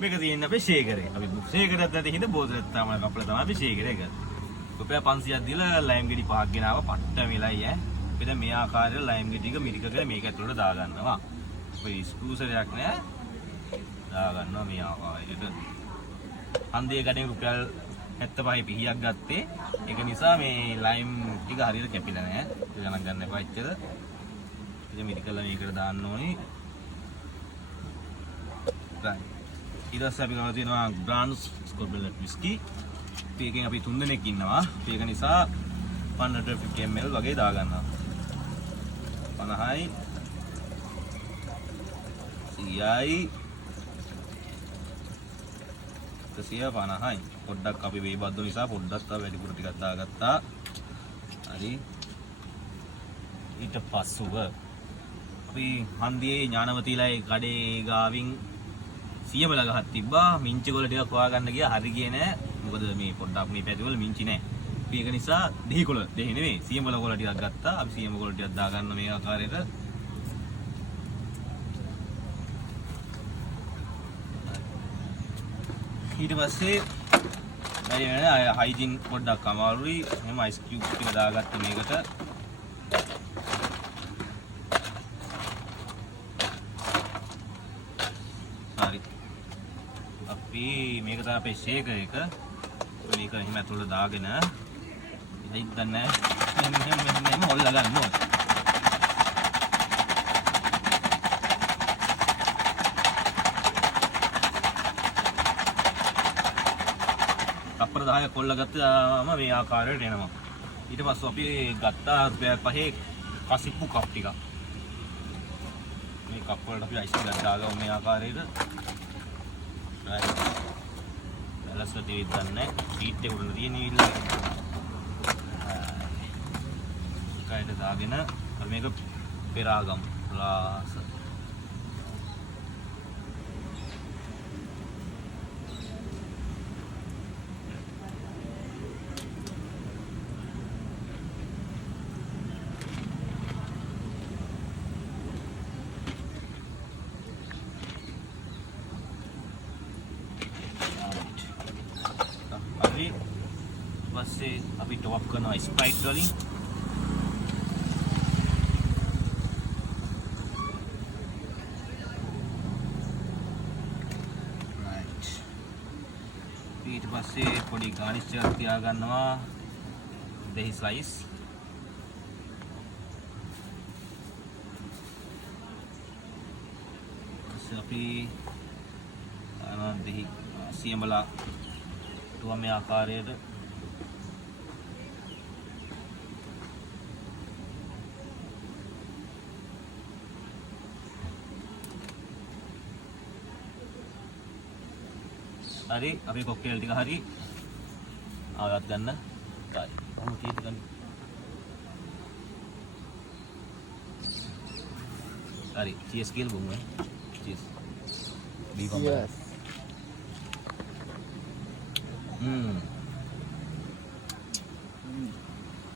මේක තියෙන අපේ ෂේකරේ. අපි ෂේකරයක් නැති හින්දා බෝතලෙත් තමයි කපලා තමයි අපි ෂේකරේ කරන්නේ. රුපියල් 500ක් දීලා ලයිම් ගෙඩි 5ක් ගෙනාවා පට්ට මෙලයි ඈ. අපි දැන් මේ ආකාරයට ලයිම් ගෙඩි ටික මිරිකගෙන මේක ඇතුළට දා ගන්නවා. ඔය ස්ක්‍රූසරයක් නෑ. දා ගන්නවා මේ ආකාරයට. හන්දියේ ගඩේ රුපියල් 75 පිහියක් ගත්තේ. ඒක නිසා මේ ලයිම් ටික හරියට කැපිලා නෑ. ඒක ගණන් ගන්න එපා එච්චර. ඉතින් මිරිකලා මේකට දාන්න ඕනේ. ඊට පස්සේ අපි ගන්න තියෙනවා බ්‍රාන්ඩ්ස් ස්කොට්ලන්ඩ් විස්කි. මේකෙන් අපි 3 දෙනෙක් ඉන්නවා. ඒක නිසා 150 ml වගේ දා ගන්නවා. 50යි 100යි 150යි. පොඩ්ඩක් අපි වේබද්දු නිසා පොඩ්ඩක් තව වැඩිපුර ටිකක් දාගත්තා. හරි. ඊට පස්සුව අපි හන්දියේ ඥානවතීලාගේ කඩේ ගාවින් සියමල ගහක් තිබ්බා. මිංචි ගොල්ල ටිකක් හොයාගන්න ගියා. හරි ගියේ නෑ. මොකද මේ පොඩ්ඩක් මේ පැතිවල මිංචි නෑ. ඒක නිසා දෙහි කොළ දෙහි නෙවෙයි සියමල කොළ ටිකක් ගත්තා. අපි සියම කොළ ටිකක් දා ගන්න මේ ආකාරයට. ඊට පස්සේ බැරි වෙන හයිජින් පොඩ්ඩක් අමාරුයි. එහෙම අයිස් කියුබ්ස් ටික දාගත්ත මේකට. හරි. අපි මේක තමයි අපේ ෂේකර් එක. මේක එහෙම ඇතුළට දාගෙන හිතන්න මෙහෙම හොල්ලා ගන්න ඕනේ. තප්පර 10ක් කොල්ලා ගත්තාම මේ ආකාරයට එනවා. ඊට පස්සේ අපි ගත්තා රුපියල් 5 කසිප්පු කප් ටිකක්. මේ කප් වලට අපි අයිස් ටිකක් දාගමු මේ ආකාරයට. ලස්සට දෙවිදන්නේ ෂීට් එක උඩ තියෙන ඉල්ල. කයිද දාගෙන අපි මේක පෙරාගමු. ලාස පස්සේ අපි ටොප් කරනවා ස්ප්‍රයිට් වලින්. රයිට්. ඊට පස්සේ පොඩි ගානිෂ් එකක් තියා ගන්නවා දෙහි ස්ලයිස්. ඊට අපි දෙහි සියඹලා තුවා මේ ආකාරයට හරි. අපි කොක්ටේල් ටික හරි ආවත් ගන්න. හරි. කොහොම කීයද ගන්න? හරි. චීස් කියලා බොමු ඈ. චීස්. බීපම්. Yes.